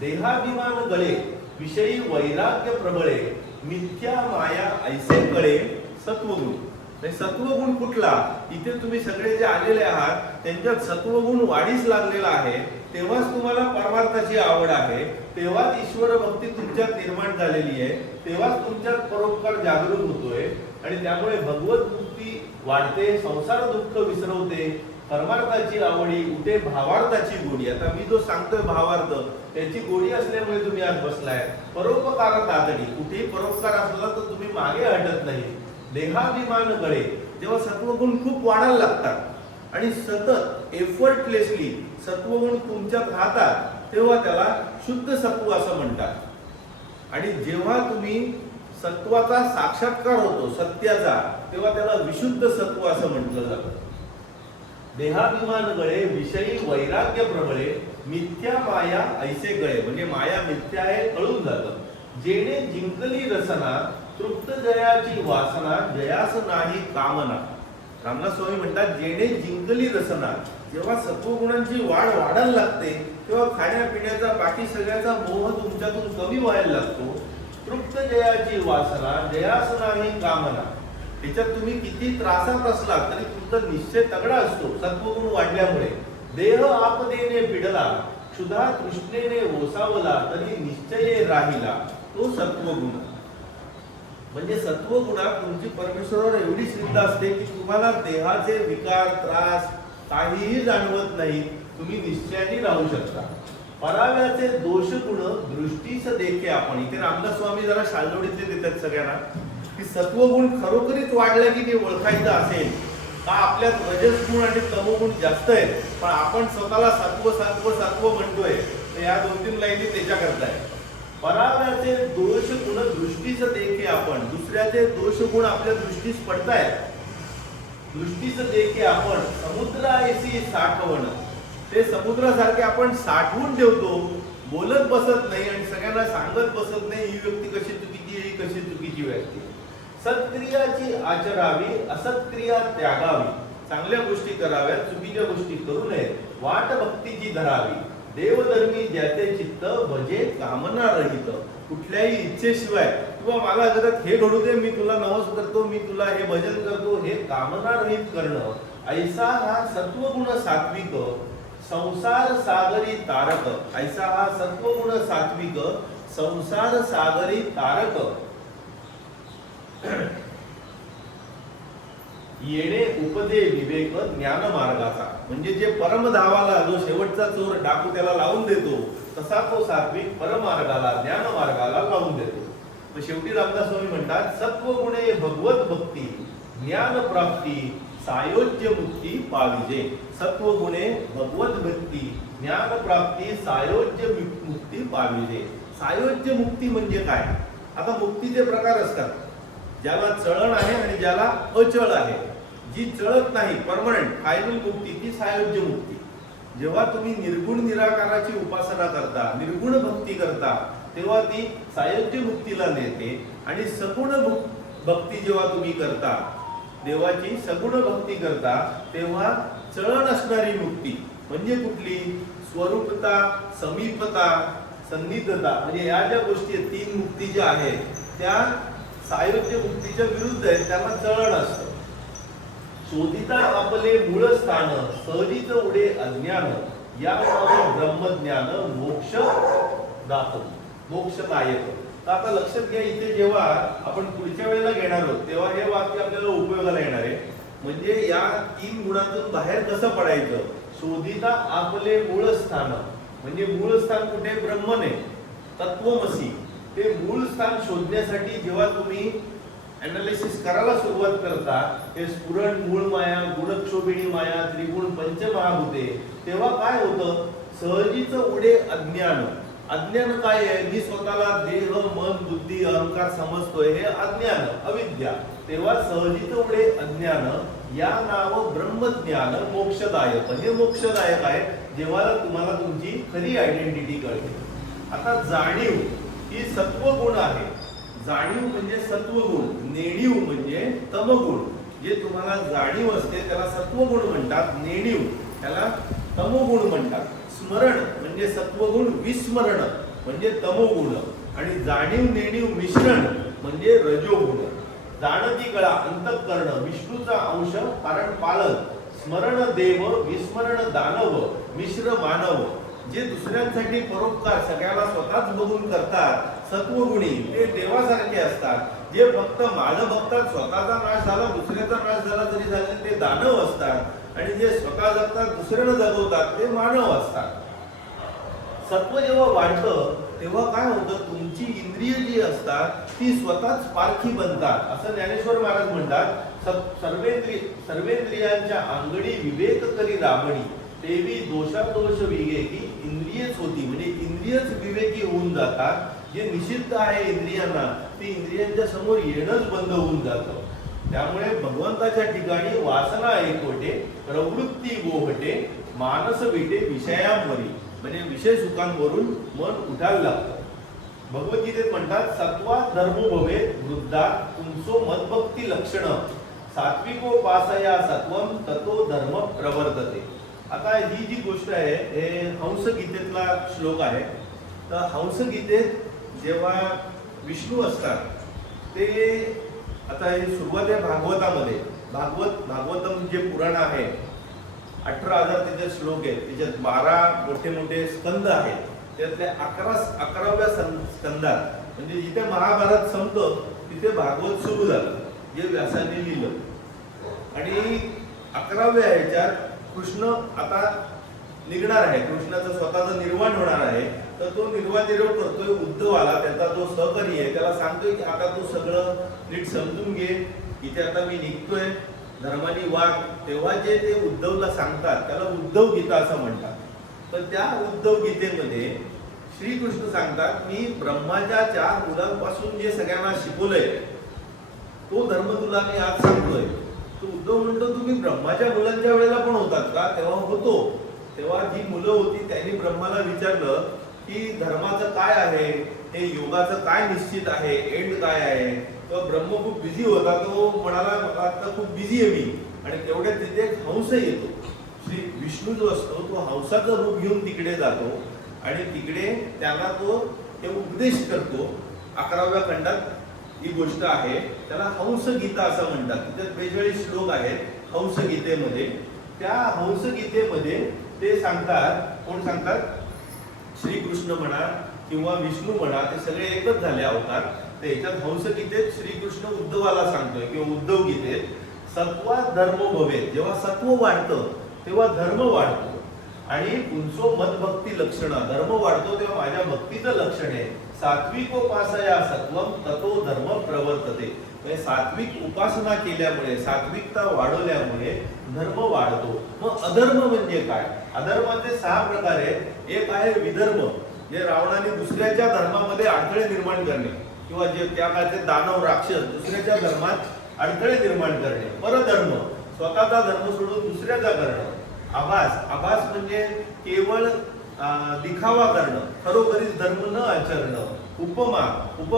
देहाभिमान गळे विषयी वैराग्य प्रबळे, मिथ्या माया ऐसे कळे सत्वगुण. सत्वगुण कुठला? इथे तुम्ही सगळे जे आलेले आहात त्यांच्यात सत्वगुण वाढीस लागलेला आहे, तेव्हाच तुम्हाला परमार्थाची आवड आहे, तेव्हाच ईश्वर भक्ती तुमच्यात निर्माण झालेली आहे, तेव्हाच तुमच्यात परोपकार जागृत होतोय आणि त्यामुळे भगवत भक्ती वाढते, संसार दुःख विसरवते, परमार्थाची आवडी उठे भावार्थाची गोडी. आता मी जो सांगतोय भावार्थ त्याची गोडी असल्यामुळे तुम्ही आज बसलाय. परोपकार तातडी, कुठेही परोपकार असला तर तुम्ही मागे हटत नाही. देहाभिमान गळे, जेव्हा सत्वगुण खूप वाढायला लागतात आणि सतत एफर्टलेसली सत्वगुण तुमच्यात राहतात तेव्हा त्याला शुद्ध सत्व असं म्हणतात. आणि जेव्हा तुम्ही सत्वाचा साक्षात्कार होतो सत्याचा, तेव्हा त्याला विशुद्ध सत्व असं म्हटलं जातं. देहाभिमान गळे विषयी वैराग्य प्रबळे, मिथ्या माया ऐसे गळे, म्हणजे माया मिथ्या आहे कळून जातं. जेणे जिंकली रसना तृप्त जयाची वासना, जयास नाही कामना. रामदास स्वामी म्हणतात जेणे जिंकली रसना, जेव्हा सत्वगुणांची वाढ वाढायला लागते तेव्हा खाण्यापिण्याचा बाकी सगळ्याचा मोह तुमच्यातून कमी व्हायला लागतो. तृप्त जयाची वासना, जयास नाही कामना. त्याच्यात तुम्ही किती त्रासात असलात तरी तुमचा निश्चय तगडा असतो सत्वगुण वाढल्यामुळे. देह आपदेने पिडला, क्षुधा तृष्णेने ओसावला, तरी निश्चय राहिला तो सत्वगुण. म्हणजे सत्वगुणात तुमची परमेश्वरावर एवढी श्रद्धा असते की तुम्हाला देहाचे विकार त्रास काहीही जाणवत नाही, तुम्ही निश्चयाने राहू शकता. पराव्याचे दोष गुण दृष्टीस देखे आपण. इथे रामदास स्वामी जरा शालजोडीतले देतात सगळ्यांना की सत्वगुण खरोखरीच वाढला की ते ओळखायचं असेल का आपल्यात रजसगुण आणि तमोगुण जास्त आहेत, पण आपण स्वतःला सत्व सत्व सत्व म्हणतोय, तर या 2-3 लाईनी त्याच्या करताय. पराव्याचे दोष गुण दृष्टीस देखे आपण. दुसऱ्याचे दोष गुण आपल्या दृष्टीस पडतायत, दृष्टीस देखे आपण. समुद्राएसी साठवण, ते समुद्रासारखे आपण साठवून ठेवतो, बोलत बसत नाही आणि सगळ्यांना सांगत बसत नाही ही व्यक्ती कशी चुकीची आहे, ही कशी चुकीची व्यक्ती. सत्क्रियाची आचरावी, असत्क्रिया त्यागावी. चांगल्या गोष्टी कराव्यात, चुकीच्या गोष्टी करू नयेत. वाट भक्तीची धरावी, देवधर्मी ज्याचे चित्त भजे कामना रहित. कुठल्याही इच्छेशिवाय किंवा मला घरात हे घडू दे, मी तुला नवस करतो, मी तुला हे भजन करतो, हे कामना रहित करणं, ऐसा हा सत्वगुण सात्विक संसार सागरी तारक. ऐसा हा सत्वगुण सात्विक संसार सागरी तारक. येणे उपदे विवेक ज्ञान मार्गाचा. म्हणजे जे परमधावाला जो शेवटचा चोर डाकू त्याला लावून देतो, तसा तो सात्विक परमार्गाला ज्ञान मार्गाला लावून देतो. तर शेवटी रामदास स्वामी म्हणतात सत्वगुणे भगवत भक्ती ज्ञान प्राप्ती सायोज्य मुक्ती पाविजे. सत्वगुणे भगवत भक्ती ज्ञान प्राप्ती सायोज्य मुक्ती पाविजे. सायोज्य मुक्ती म्हणजे काय? आता मुक्तीचे प्रकार असतात, ज्याला चळण आहे आणि ज्याला अचळ आहे. जी चळत नाही परमनंट फायनल मुक्ती ती सायोज्य मुक्ती. जेव्हा तुम्ही निर्गुण निराकाराची उपासना करता, निर्गुण भक्ती करता, तेव्हा ती सायोज्य मुक्तीला नेते. आणि सगुण भक्ती जेव्हा तुम्ही करता, देवाची सगुण भक्ती करता, तेव्हा चळण असणारी मुक्ती म्हणजे कुठली? स्वरूपता, समीपता, सन्निधता. म्हणजे या ज्या गोष्टी 3 मुक्ती ज्या आहेत त्या सायोज्य मुक्तीच्या विरुद्ध आहेत, त्यांना चळण असतं. शोधिता आपले मूळ स्थान सहजीच उडे अज्ञान, या ब्रह्मज्ञान मोक्ष दात मोक्षदायक. तर आता लक्षात घ्या, इथे जेव्हा आपण पुढच्या वेळेला घेणार आहोत तेव्हा हे वाक्य आपल्याला उपयोगाला येणार आहे. म्हणजे या 3 गुणातून बाहेर कसं पडायचं? शोधिता आपले मूळ स्थान, म्हणजे मूळ स्थान कुठे? ब्रह्मने तत्वमसी. ते मूळ स्थान शोधण्यासाठी जेव्हा तुम्ही अनालिसिस करायला सुरुवात करता हे स्फुरण मूळ माया गुणक्षोभिणी माया त्रिगुण पंचमहाभूते, तेव्हा काय होतं, सहजीच उडे अज्ञान. अज्ञान काय आहे, मी स्वतःला देह मन बुद्धी अहंकार समजतोय, हे अज्ञान अविद्या. तेव्हा सहजीच उडे अज्ञान या नाव ब्रह्मज्ञान मोक्षदायक. हे मोक्षदायक आहे जेव्हा तुम्हाला तुमची खरी आयडेंटिटी कळते. आता जाणीव ही सत्वगुण आहे. जाणीव म्हणजे सत्वगुण, नेणीव म्हणजे तमगुण. जे तुम्हाला जाणीव असते त्याला सत्वगुण म्हणतात, नेणीव त्याला तमोगुण म्हणतात. स्मरण म्हणजे सत्वगुण, विस्मरण म्हणजे तमोगुण, आणि जाणीव नेणीव मिश्रण म्हणजे रजोगुण. जाणती कळा अंतःकरण विष्णूचा अंश कारण पालक, स्मरण देव विस्मरण दानव मिश्र मानव. जे दुसऱ्यांसाठी परोपकार सगळ्याला स्वतःच बघून करतात सत्वगुणी ते देवासारखे असतात. जे फक्त माझं बघतात स्वतःचा नाश झाला दुसऱ्याचा नाश झाला तरी झाले ते दानव असतात, आणि जे स्वतः जगतात दुसऱ्याला जगवतात ते मानव असतात. सत्व जेव्हा वाढतं तेव्हा काय होतं, तुमची इंद्रिय जी असतात ती स्वतःच पारखी बनतात. असं ज्ञानेश्वर महाराज म्हणतात, सर्वेंद्रियांच्या अंगडी विवेक करी राबणी, तेवी दोषादोष विवेकी इंद्रियच होती. म्हणजे इंद्रियच विवेकी होऊन जातात. जे निषिद्ध आहे इंद्रियांना ती इंद्रियांच्या समोर येणंच बंद होऊन जातं. त्यामुळे भगवंताच्या ठिकाणी वासना एकवटे प्रवृत्ती गोहटे मानस विटे विषयांवरी, म्हणजे विषय सुखांवरून मन उठायला लागतं. भगवद्गीतेत म्हणतात, सत्वा धर्म भवे वृद्धा तुमचो मदभक्ती लक्षण, सात्विको पासया सत्वम ततो धर्म प्रवर्तते. आता ही जी गोष्ट आहे हे हंसगीतेतला श्लोक आहे. तर हंसगीतेत जेव्हा विष्णू असतात ते, आता हे सुरुवात आहे भागवतामध्ये. भागवतम जे पुराण आहे 18,000 त्याचे श्लोक आहेत, त्याच्यात 12 मोठे मोठे स्कंद आहेत. त्यातल्या 11व्या स्कंदात म्हणजे जिथे महाभारत संपतं तिथे भागवत सुरू झालं, जे व्यासांनी लिहिलं. आणि 11व्या ह्याच्यात कृष्ण आता निघणार आहे, कृष्णाचं स्वतःचं निर्वाण होणार आहे. तर तो निर्वाण करतोय उद्धवाला, त्याचा जो सहकारी आहे त्याला सांगतोय की आता तू सगळं नीट समजून घे, इथे आता मी निघतोय, धर्मानी वाग. तेव्हा जे ते उद्धवला सांगतात त्याला उद्धव गीता असं म्हणतात. तर त्या उद्धव गीतेमध्ये श्रीकृष्ण सांगतात, मी ब्रह्माच्या 4 मुलांपासून जे सगळ्यांना शिकवलंय तो धर्म तुला मी आज सांगतोय. तो उद्धव म्हणतो, तुम्ही ब्रह्माच्या मुलांच्या वेळेला पण होतात का? तेव्हा होतो. तेव्हा जी मुलं होती त्यांनी ब्रह्माला विचारलं की धर्माचं काय आहे, हे योगाचं काय निश्चित आहे, एंड काय आहे. तो ब्रह्म खूप बिझी होता, तो म्हणाला आता खूप बिझी आहे मी. आणि तेवढ्यात तिथे हंस येतो. श्री विष्णू जो असतो तो हंसाचं रूप घेऊन तिकडे जातो आणि तिकडे त्याला तो हे उपदेश करतो. 11व्या खंडात ही गोष्ट आहे, त्याला हंसगीता असं म्हणतात. तिथे 42 श्लोक आहेत हंसगीतेमध्ये. त्या हंसगीतेमध्ये ते सांगतात, कोण सांगतात, श्रीकृष्ण म्हणा किंवा विष्णू म्हणा, ते सगळे एकच झाले अवतार. तर याच्यात हंसगीतेत श्रीकृष्ण उद्धवाला सांगतोय किंवा उद्धव गीतेत, सत्वा धर्म भवे, जेव्हा सत्व वाढतं तेव्हा धर्म वाढतो. आणि पुंसो मदभक्ती लक्षण, धर्म वाढतो तेव्हा माझ्या भक्तीचं लक्षण आहे. सात्विकोपासया सत्वम ततो धर्म प्रवर्तते. म्हणजे सात्विक उपासना केल्यामुळे, सात्विकता वाढवल्यामुळे धर्म वाढतो. मग अधर्म म्हणजे काय? अधर्माचे 6 प्रकार आहेत. एक आहे विधर्म, जे रावणाने दुसऱ्याच्या धर्मामध्ये अडथळे निर्माण करणे, किंवा जे त्या काळचे दानव राक्षस दुसऱ्याच्या धर्मात अडथळे निर्माण करणे. परधर्म, स्वतःचा धर्म सोडून दुसऱ्याचा करणं. आभास म्हणजे केवळ दिखावा करणं, खरोखरीच धर्म न आचरणं. उपमा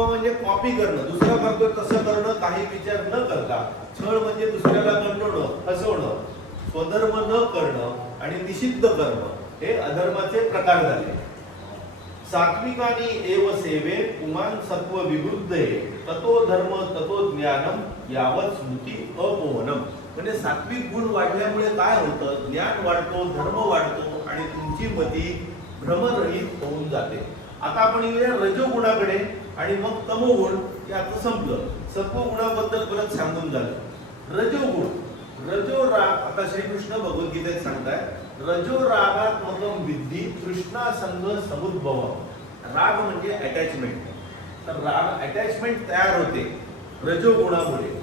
म्हणजे कॉपी करणं, दुसरा करतोय तसं करणं, काही विचार न करता. छळ म्हणजे दुसऱ्याला गंडवणं, फसवणं. स्वधर्म न करणं आणि निषिद्ध करणं, हे अधर्माचे प्रकार झाले. सात्विकानी एव सेवे पुमान सत्व विवृद्धे, ततो धर्म ततो ज्ञानम यावत स्मृती अपोहनम. म्हणजे सात्विक गुण वाढल्यामुळे काय होतं, ज्ञान वाढतो, धर्म वाढतो आणि तुमची मती भ्रमरहित होऊन जाते. आता आपण येऊया रजोगुणाकडे आणि मग तमोगुण. हे आता संपलं. सत्वगुणाबद्दल परत सांगून झालं. रजो राग, आता श्रीकृष्ण भगवद्गीतेत सांगतायत, रजो रागात्मकम विद्धी तृष्णा संग समुद्भव. राग म्हणजे अटॅचमेंट. तर राग अटॅचमेंट तयार होते. रजोगुणामुळे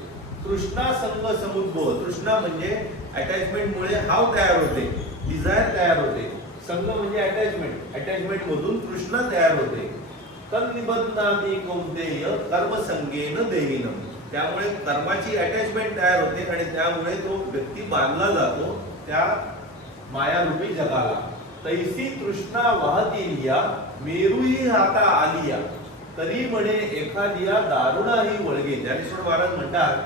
तृष्णा संग समुद्भव, तृष्णा म्हणजे अटॅचमेंटमुळे हाव तयार होते, डिझायर तयार होते, संग म्हणजे अटॅचमेंट, अटॅचमेंट मधून तृष्णा तयार होते. तन्निबंधाती कौंतेय कर्मसंगेन देहिनम, त्यामुळे कर्माची अटॅचमेंट तयार होते आणि त्यामुळे तो व्यक्ती बांधला जातो त्या मायारूपी जगाला. तैसी तृष्णा वाहतील या मेरूही आता आलिया, तरी म्हणे एखादिया दारुणाही वळगे. ज्ञानेश्वर महाराज म्हणतात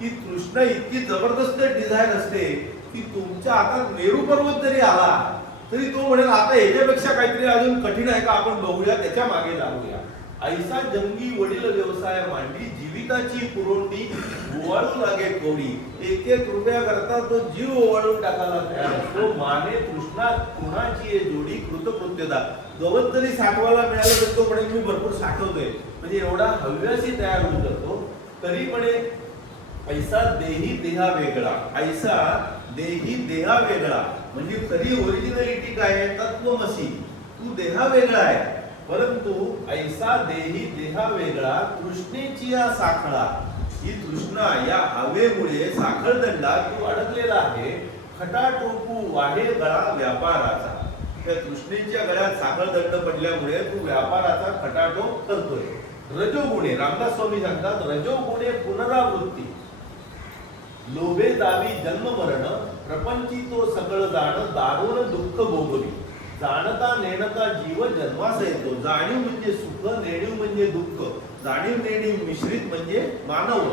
की तृष्णा इतकी जबरदस्त डिझायर असते की तुमच्या हातात मेरू पर्वत जरी आला तरी तो म्हणेल आता याच्यापेक्षा काहीतरी अजून कठीण आहे का, आपण बघूया, त्याच्या मागे लागूया. ऐसा जंगी वडील व्यवसाय मांडी, जीविताची पुरवणी ओवाळू लागे कोणी, एक एक रुपया करता तो जीव ओवाळून टाकायला तयार असतो. माने तृष्णा कुणाची जोडी कृतकृत्यता, गवत जरी साठवायला मिळालं तर तो म्हणे मी भरपूर साठवतोय, म्हणजे एवढा हव्यासी तयार होऊन जातो. तरी म्हणे ऐसा देही देहा वेगळा, ऐसा देही देहा वेगळा, म्हणजे तरी ओरिजिनलिटी काय आहे, तत्वमसी, तू देहा वेगळा आहे, परंतु ऐसा देही देहा वेगळा तृष्णेची या साखळा, ही तृष्णा या हवेमुळे साखळदंडात तू अडकलेला आहे. खटाटोपू वाहे गळा व्यापाराचा, त्या तृष्णेच्या गळ्यात साखळदंड पडल्यामुळे तू व्यापाराचा खटाटोप करतोय. रजोगुणे, रामदास स्वामी सांगतात रजोगुणे पुनरावृत्ती, लोभे दावी जन्म मरण, प्रपंची तो सगळं जाण, दारुण दुःख भोगवी. जाणता नेणता जीव जन्मास येतो, जाणीव म्हणजे सुख, नेणीव म्हणजे दुःख, जाणीव नेणीव मिश्रित म्हणजे मानव,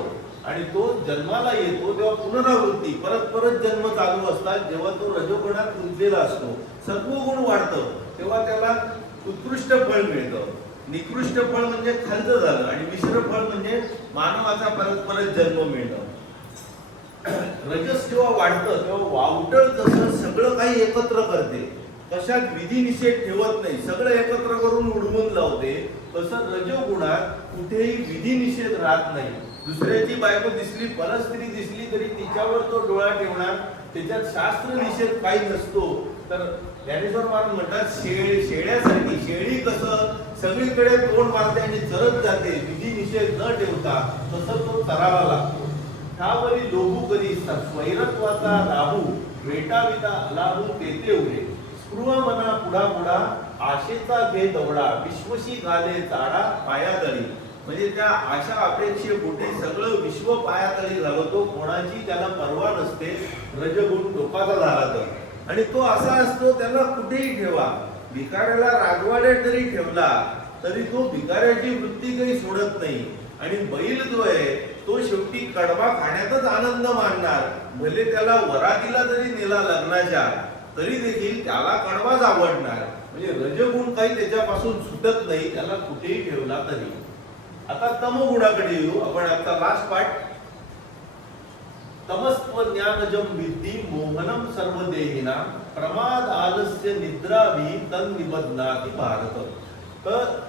आणि तो जन्माला येतो तेव्हा पुनरावृत्ती, परत परत जन्म चालू असतात. जेव्हा तो रजोगुणात गुंतलेला असतो, सत्वगुण वाढतं तेव्हा त्याला उत्कृष्ट फळ मिळतं, निकृष्ट फळ म्हणजे खालचं झालं, आणि मिश्र फळ म्हणजे मानवाचा परत परत जन्म मिळणं. रजस जेव्हा वाढतं तेव्हा वावटळ जसं सगळं काही एकत्र करते, कशात विधी निषेध ठेवत नाही, सगळं एकत्र करून उडवून लावते, तसं रजोगुणात कुठेही विधी निषेध राहत नाही. दुसऱ्याची बायको दिसली, परस्त्री दिसली तरी तिच्यावर तो डोळा ठेवणार, त्याच्यात शास्त्र निषेध काही नसतो. तर ज्ञानेश्वर महाराज म्हणतात शेळ्यासारखी, शेळी कसं सगळीकडे तोंड मारते आणि चरत जाते, विधी निषेध न ठेवता, तसं तो चरावा लागतो. त्यावरी लोभू करी स्वैरत्वाचा राहू, वेटाविता अलाहू तेथे उरे, स्पृह मना पुढा पुढा आशेचा घे दवडा, विश्वशी घाले चाडा पायातळी, म्हणजे त्या आशा अपेक्षे पोटी सगळं विश्व पायातळी घालवतो, कोणाची त्याला पर्वा नसते. रजगुण डोकाचा झाला तर, आणि तो असा असतो त्याला कुठेही ठेवा, भिकाऱ्याला राजवाड्यात जरी ठेवला तरी तो भिकाऱ्याची वृत्ती काही सोडत नाही. आणि बैल जो आहे तो शेवटी कडबा खाण्यातच आनंद मानणार, भले त्याला वरातीला जरी नेला लग्नाच्या तरी देखील त्याला कडवाच आवडणार. म्हणजे रजगुण काही त्याच्यापासून सुटत नाही, त्याला कुठेही ठेवला तरी. आता तमगुणाकडे येऊ आपण. आता लास्ट पार्ट, तमस्त्व ज्ञानजम विद्धी मोहनम सर्व देहिना, प्रमाद आलस्य निद्रा भी तन निबंधनाति भारत. तर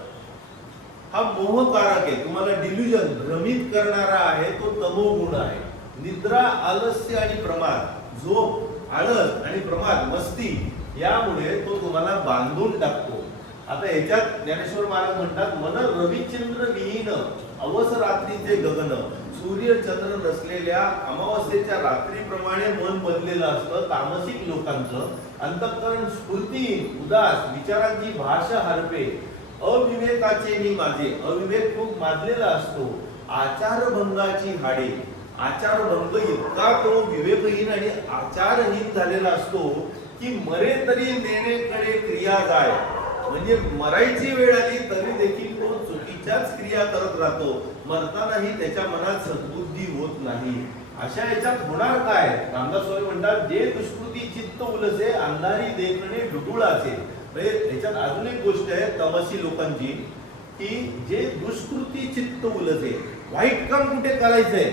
हा मोहकारक आहे, तुम्हाला डिल्युजन भ्रमित करणारा आहे तो तमोगुण आहे. निद्रा, आलस्य आणि प्रमाद, झोप, आळस आणि प्रमाद, मस्ती, यामुळे तो तुम्हाला बांधून टाकतो. आता याच्यात ज्ञानेश्वर महाराज म्हणतात मन रविचंद्र विहीन अवस रात्रीचे गगन, सूर्य चंद्र नसलेल्या अमावस्येच्या रात्रीप्रमाणे मन बनलेलं असतं तामसिक लोकांचं. अंतःकरण स्फूर्तीहीन, उदास, विचारांची भाषा हरपे, अविवेकाचे मी माझे, अविवेक खूप माजलेला असतो. आचारभंगाची हाडे, आचारभंग इतका तो विवेकहीन आणि आचारहीन झालेला असतो की मरे तरी नेणेकडे क्रिया जाय, म्हणजे मरायची वेळ आली तरी देखील तो चुकीच्याच क्रिया करत राहतो, मरतानाही त्याच्या मनात सद्बुद्धी होत नाही. अशा याच्यात होणार काय? रामदास स्वामी म्हणतात जे दुष्कृती चित्त उलसे, अंधारी देखणे डुडुळाचे. याच्यात अजून एक गोष्ट आहे तमसी लोकांची, की जे दुष्कृती चित्त उलसे, वाईट काम कुठे करायचंय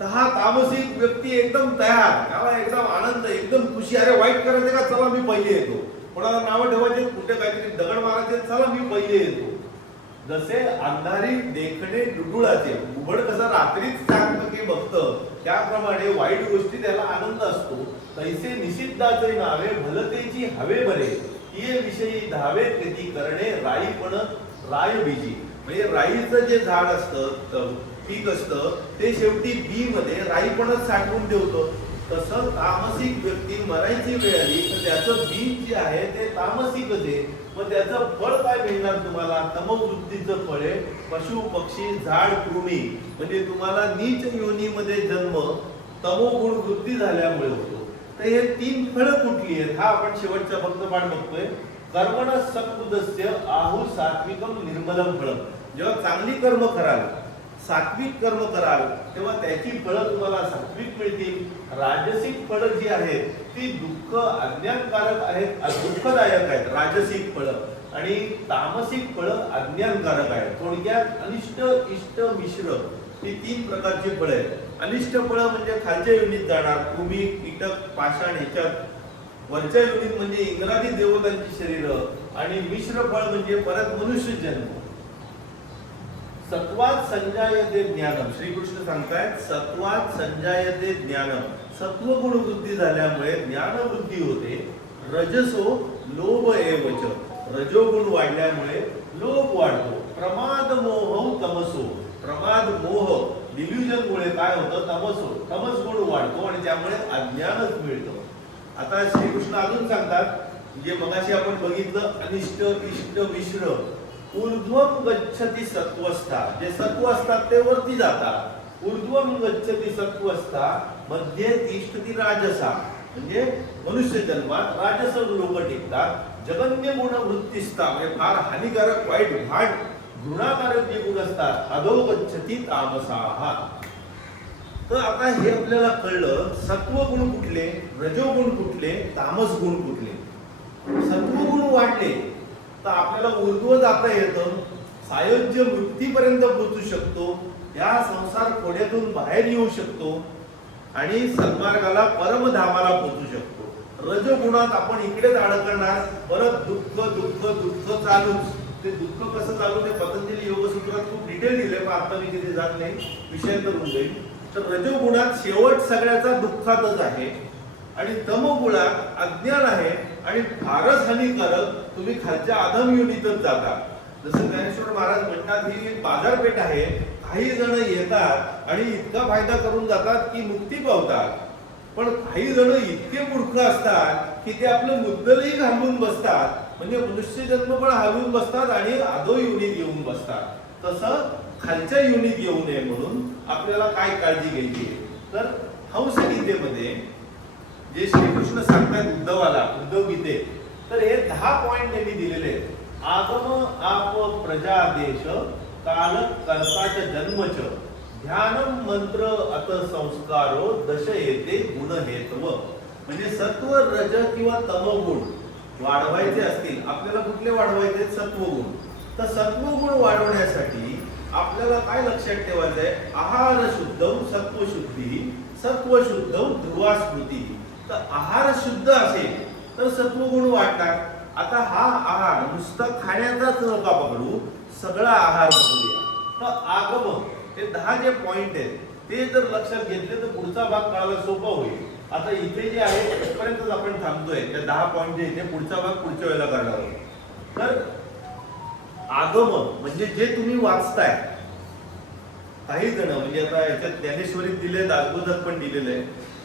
तर हा तामसिक व्यक्ती एकदम तयार, त्याला एकदम आनंद, एकदम खुशी, अरे वाईट करायचं का, चला मी पहिले येतो. कोणाला नावं ठेवायचे, कुठे काहीतरी दगड मारायचे, चला मी पहिले येतो. जसे अंधारी देखणे डुडुळाचे, उघड कसा रात्रीच चांगपैकी बघतं, त्याप्रमाणे वाईट गोष्टी त्याला आनंद असतो. तैसे निषिद्धाचे नावे भलतेची हवे बरे, ये विषयी धावे कृती करणे राईपण राय बीजी. म्हणजे राईचं जे झाड असतं पीक असतं ते शेवटी बी मध्ये राईपणच साठवून ठेवतो. तसं तामसिक व्यक्ती मरायची वेळ आली तर त्याचं बी जे आहे ते तामसिकच आहे. मग त्याचं फळ काय मिळणार तुम्हाला? तमोवृत्तीचं फळ आहे. पशु पक्षी झाड कृमी म्हणजे तुम्हाला नीच योनीमध्ये जन्म तमोगुण वृत्ती झाल्यामुळे होतो. तर हे 3 फळं कुठली आहेत हा आपण शेवटचा फक्त पाठ बघतोय. कर्मण सत्पुदस्य आहु सात्विकम निर्मलम फळम. जेव्हा चांगली कर्म कराल सात्विक कर्म कराल तेव्हा त्याची फळं तुम्हाला सात्विक मिळतील. राजसिक फळं जी आहेत ती दुःख अज्ञानकारक आहेत, दुःखदायक आहेत राजसिक फळं. आणि तामसिक फळं अज्ञानकारक आहेत. थोडक्यात अनिष्ट इष्ट मिश्र ही 3 प्रकारची फळं आहेत. अनिष्ट फळं म्हणजे खालच्या योनीत जाणार कृमी कीटक पाषाण ह्याच्यात. वरच्या योनीत म्हणजे इंद्रादी देवतांची शरीर. आणि मिश्र फळ म्हणजे परत मनुष्य जन्म. सत्वात संजायते ज्ञानम. श्रीकृष्ण सांगतायत सत्वात संजायते ज्ञानम. सत्वगुण वृद्धी झाल्यामुळे ज्ञानवृद्धी होते. रजसो लोभ एवच. रजोगुण वाढल्यामुळे लोभ वाढतो. प्रमाद मोह तमसो. प्रमाद मोह डिल्युजन मुळे काय होतं? तमस गुण वाढतो आणि त्यामुळे अज्ञानच मिळतं. आता श्रीकृष्ण अजून सांगतात जे मगाशी आपण बघितलं अनिष्ट इष्ट मिश्र. ऊर्ध्वम गच्छति सत्वस्था. जे सत्व असतात ते वरती जातात. ऊर्ध्वम गच्छति सत्वस्था मध्ये तिष्ठति राजसा म्हणजे मनुष्य जन्मात राजस लोक टिकतात. जगन्य गुण वृत्तीस्था म्हणजे फार हानिकारक वाईट घाट घृणाकारक जे गुण असतात अधो गच्छति तामसाः. तर आता हे आपल्याला कळलं सत्वगुण कुठले, रजोगुण कुठले, तामस गुण कुठले. सत्वगुण वाढले तर आपल्याला ऊर्ध्व जाता येतं. सायोज्य मृत्यूपर्यंत पोहोचू शकतो. या संसार खोड्यातून बाहेर येऊ शकतो आणि सन्मार्गाला परमधामाला पोहोचू शकतो. रजोगुणात आपण इकडेच अडकणार. परत दुःख दुःख दुःख चालूच. ते दुःख कसं चालू ते पतंजली योगसूत्रात खूप डिटेल दिले पण आता मी तिथे जात नाही, विषयांतर होऊन जाईल. तर रजोगुणात शेवट सगळ्याचा दुःखातच आहे आणि तमोगुणात अज्ञान आहे आणि फारच हानिकारक तुम्ही खालच्या अधम योनीतच जाता. जसं ज्ञानेश्वर महाराज म्हणतात ही एक बाजारपेठ आहे. काही जण येतात आणि इतका फायदा करून जातात की मुक्ती पावतात. पण काही जण इतके मूर्ख असतात की ते आपलं मुद्दलही घालून बसतात. म्हणजे मनुष्य जन्म पण हलवून बसतात आणि अधो योनीत येऊन बसतात. तसं खालच्या योनीत येऊ नये म्हणून आपल्याला काय काळजी घ्यायची. तर हंस गीतेमध्ये जे श्रीकृष्ण सांगतात उद्धवाला उद्धव गीते तर हे 10 पॉइंट त्यांनी दिलेले आहेत. आगम आप प्रजादेश काल कर्ताच जन्मच ध्यानम मंत्र अत संस्कारो दश येते गुण हेतव. म्हणजे सत्व रज किंवा तमगुण वाढवायचे असतील आपल्याला कुठले वाढवायचे? सत्वगुण. तर सत्वगुण वाढवण्यासाठी आपल्याला काय लक्षात ठेवायचं आहे? आहार शुद्धम सत्वशुद्धी सत्वशुद्धम ध्रुवा स्मृती. तर आहार शुद्ध असेल तर सत्वगुण वाढतात. आता हा आहार नुसता खाण्याचाच नका पकडू, सगळा आहार पकडूया. तर आगम हे 10 जे पॉइंट आहेत ते जर लक्षात घेतले तर पुढचा भाग कळायला सोपा होईल. आता इथे जे आहे इथपर्यंतच आपण थांबतोय. त्या 10 पॉइंट जे इथे पुढचा भाग पुढच्या वेळेला करणार आहोत. तर आगम म्हणजे जे तुम्ही वाचताय. काही जण म्हणजे आता याच्यात ज्ञानेश्वरीत दिले दासबोधात पण दिलेले आहे.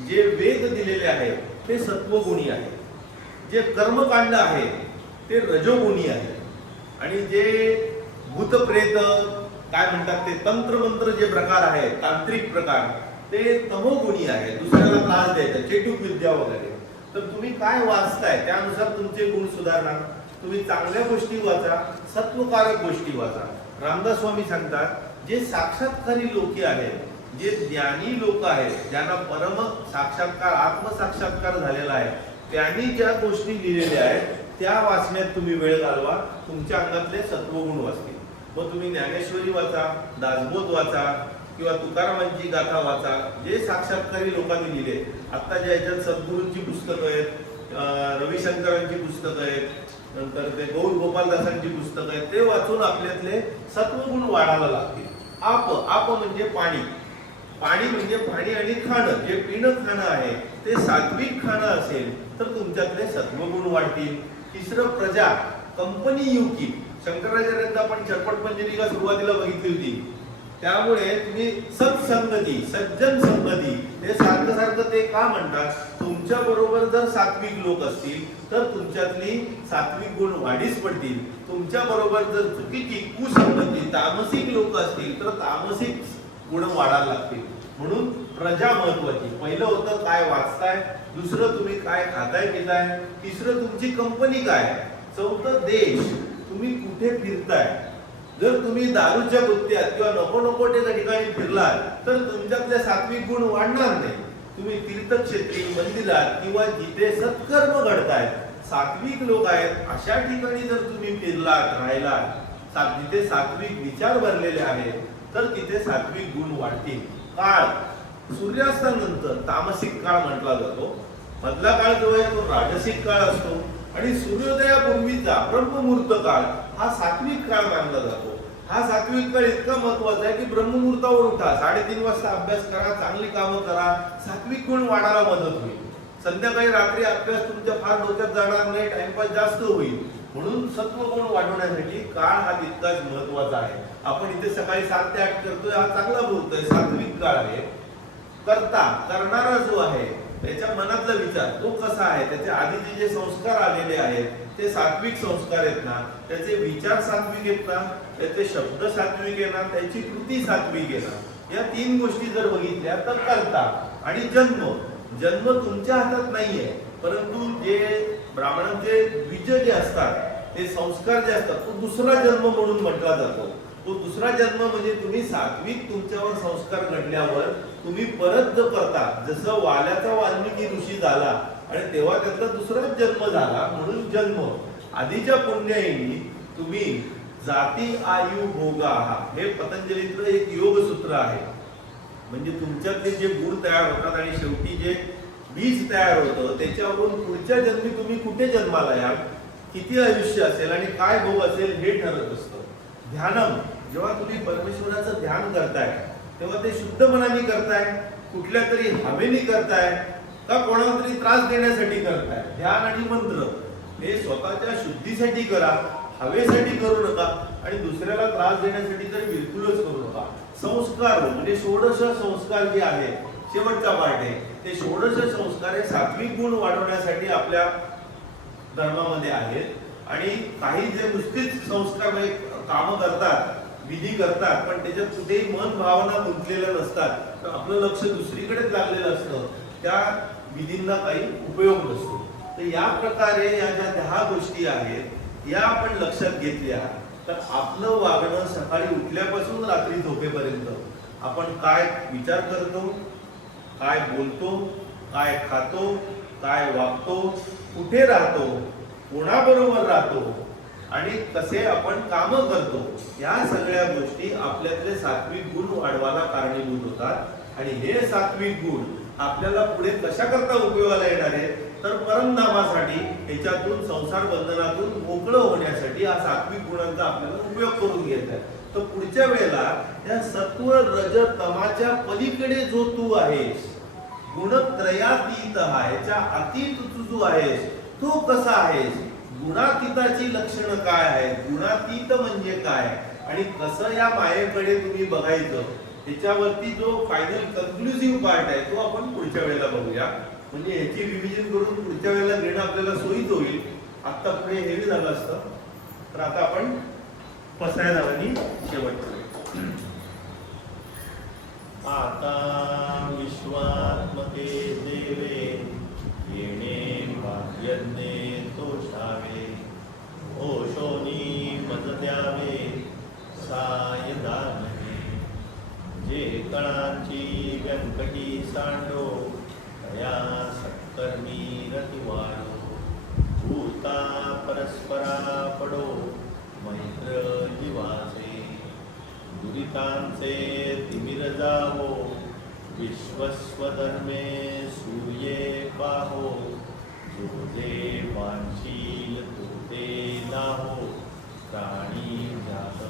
जे वेद दिलेले आहेत ते सत्वगुणी आहे. जे कर्मकांड आहे ते रजोगुणी आहे. आणि जे भूतप्रेत काय म्हणतात ते तंत्रमंत्र जे प्रकार आहेत तांत्रिक प्रकार ते तमोगुणी आहे. दुसऱ्याला त्रास द्यायचा चेटूक विद्या वगैरे. तर तुम्ही काय वाचताय त्यानुसार तुमचे गुण सुधारणार. तुम्ही चांगल्या गोष्टी वाचा, सत्वकारक गोष्टी वाचा. रामदास स्वामी सांगतात जे साक्षात्कारी लोक आहेत, जे ज्ञानी लोक आहेत, ज्यांना परम साक्षात्कार आत्मसाक्षात्कार झालेला आहे, त्यांनी ज्या गोष्टी लिहिलेल्या आहेत त्या वाचण्यात तुम्ही वेळ घालवा. तुमच्या अंगातले सत्वगुण वाचतील. मग तुम्ही ज्ञानेश्वरी वाचा, दासबोध वाचा किंवा तुकारामांची गाथा वाचा. जे साक्षात्कारी लोकांनी लिहिले. आता ज्या याच्यात सद्गुरूंची पुस्तकं आहेत, रविशंकरांची पुस्तकं आहेत, नंतर ते गौर गोपालदासांची पुस्तकं आहेत, ते वाचून आपल्यातले सत्वगुण वाढायला लागतील. आप म्हणजे पाणी. पाणी म्हणजे पाणी आणि खाणं. जे पिणं खाणं आहे ते सात्विक खाणं असेल तर तुमच्यातले सत्वगुण वाढतील. तिसरं प्रजा कंपनी युकी. शंकराचार्यांचा आपण चटपट पंजरिका सुरुवातीला बघितली होती त्यामुळे तुम्ही सत्संगती, सज्जन संगती, हे सारखं सारखं ते का म्हणतात? तुमच्या बरोबर जर सात्विक लोक असतील तर तुमच्यातली सात्विक गुण वाढीस पडतील. तुमच्या बरोबर जर चुकीची कुसंगती, तामसिक लोक असतील तर तामसिक गुण वाढायला लागतील. म्हणून प्रजा महत्वाची. पहिलं होतं काय वाचताय, दुसरं तुम्ही काय खाताय पिताय, तिसरं तुमची कंपनी काय, चौथं देश, तुम्ही कुठे फिरताय. जर तुम्ही दारूच्या गुत्त्यात किंवा नको नको त्या ठिकाणी फिरलात तर तुमच्यातले सात्विक गुण वाढणार नाही. तुम्ही तीर्थक्षेत्री, मंदिरात किंवा जिथे सत्कर्म घडतायत, सात्विक लोक आहेत अशा ठिकाणी जर तुम्ही फिरलात, राहिलात, जिथे सात्विक विचार भरलेले आहेत तर तिथे सात्विक गुण वाढतील. काळ सूर्यास्तानंतर तामसिक काळ म्हटला जातो. मधला काळ जो आहे तो राजसिक काळ असतो आणि सूर्योदयापूर्वीचा ब्रह्ममुहूर्त काळ हा सात्विक काळ मानला जातो. हा सात्विक काळ इतका महत्वाचा आहे की ब्रह्ममुहूर्तावर उठा, 3:30 वाजता अभ्यास करा, चांगली कामं करा, सात्विक गुण वाढायला मदत होईल. संध्याकाळी रात्री अभ्यास तुमच्या फार डोक्यात जाणार नाही, टाइमपास जास्त होईल. म्हणून सत्वगुण वाढवण्यासाठी काळ हा तितकाच महत्वाचा आहे. आपण इथे सकाळी 7 ते 8 करतोय, हा चांगला बोलतोय, सात्विक काळ आहे. करणारा जो आहे त्याच्या मनातला विचार तो कसा आहे, त्याच्या आधीचे जे संस्कार आलेले आहेत ते सात्विक संस्कार आहेत ना, त्याचे विचार सात्विक आहेत ना, त्याचे शब्द सात्विक आहे ना, त्याची कृती सात्विक आहे ना, या 3 गोष्टी जर बघितल्या तर करता. आणि जन्म तुमच्या हातात नाहीये, परंतु जे ब्राह्मणांचे बीज जे असतात ते संस्कार जे असतात तो दुसरा जन्म म्हणून म्हटला जातो. तो दुसरा जन्म म्हणजे तुम्ही सात्विक तुमच्यावर संस्कार घडल्यावर तुम्ही परत जो करता, जसं वाल्याचा वाल्मिकी ऋषी झाला आणि तेव्हा त्याचा दुसराच जन्म झाला, म्हणून जन्म. आधीच्या पुण्याईनी तुम्ही जाती आयु भोगा, हे पतंजलीतलं एक योग सूत्र आहे. म्हणजे तुमच्यातले जे गुण तयार होतात आणि शेवटी जे बीज तयार होतं त्याच्यावरून पुढच्या जन्मी तुम्ही कुठे जन्माला याल, किती आयुष्य असेल आणि काय भोग असेल हे ठरत असतं. ध्यानम, जेव्हा तुम्ही परमेश्वराचं ध्यान करताय तेव्हा ते शुद्ध मनाने करताय, कुठल्या तरी हवेने करताय का कोणाला तरी त्रास देण्यासाठी करताय. ध्यान आणि मंत्र हे स्वतःच्या शुद्धीसाठी करा, हवेसाठी करू नका आणि दुसऱ्याला त्रास देण्यासाठी तर बिलकुलच करू नका. संस्कार म्हणजे 16 संस्कार जे आहेत, शेवटचा पार्ट आहे, ते 16 संस्कार हे सात्विक गुण वाढवण्यासाठी आपल्या धर्मामध्ये आहेत. आणि काही जे नुसतेच संस्कार कामं करतात, विधी करतात, पण त्याच्यात कुठेही मन भावना गुंतलेल्या नसतात, तर आपलं लक्ष दुसरीकडेच लागलेलं असतं, त्या विधींना काही उपयोग नसतो. तर या प्रकारे या ज्या 10 गोष्टी आहेत या आपण लक्षात घेतल्या तर आपलं वागणं सकाळी उठल्यापासून रात्री झोपेपर्यंत आपण काय विचार करतो, काय बोलतो, काय खातो, काय वागतो, कुठे राहतो, कोणाबरोबर राहतो आणि कसे आपण कामं करतो, या सगळ्या गोष्टी आपल्यातले सात्विक गुण वाढवायला कारणीभूत होतात. आणि हे सात्विक गुण आपल्याला पुढे कशा करता उपयोगाला येणार आहे, तर परमधामासाठी, याच्यातून संसार बंधनातून मोकळं होण्यासाठी हा सात्विक गुणांचा आपल्याला उपयोग करून घ्यायचा आहे. तर पुढच्या वेळेला या सत्व रज तमाच्या पलीकडे जो तू आहेस, गुणत्रयातीत याच्या अतीत तू जो आहेस तो कसा आहेस, गुणातीताची लक्षणं काय आहेत, गुणातीत म्हणजे काय आणि कसं या मायेकडे तुम्ही बघायचं, त्याच्यावरती जो फायनल कन्क्लुसिव्ह पार्ट आहे तो आपण पुढच्या वेळेला बघूया. म्हणजे ह्याची रिव्हिजन करून पुढच्या वेळेला घेणं आपल्याला सोयीच होईल. आता पुढे हेवी झालं असतं, तर आता आपण पसाय नावानी शेवट करूया. आता विश्वात्मके देवे येणे यज्ञे तोषावे, ओशोनी मज द्यावे सायदानवे, जे कणांची व्यंकटी सांडो तया सत्कर्मी रतिवारो, भूता परस्परा पडो मैत्र जीवाचे, दुरितांचे तिमिर जावो विश्वस्वधर्मे सूर्ये पाहो, जो जे वांशील तो ते नाहो प्राणी जात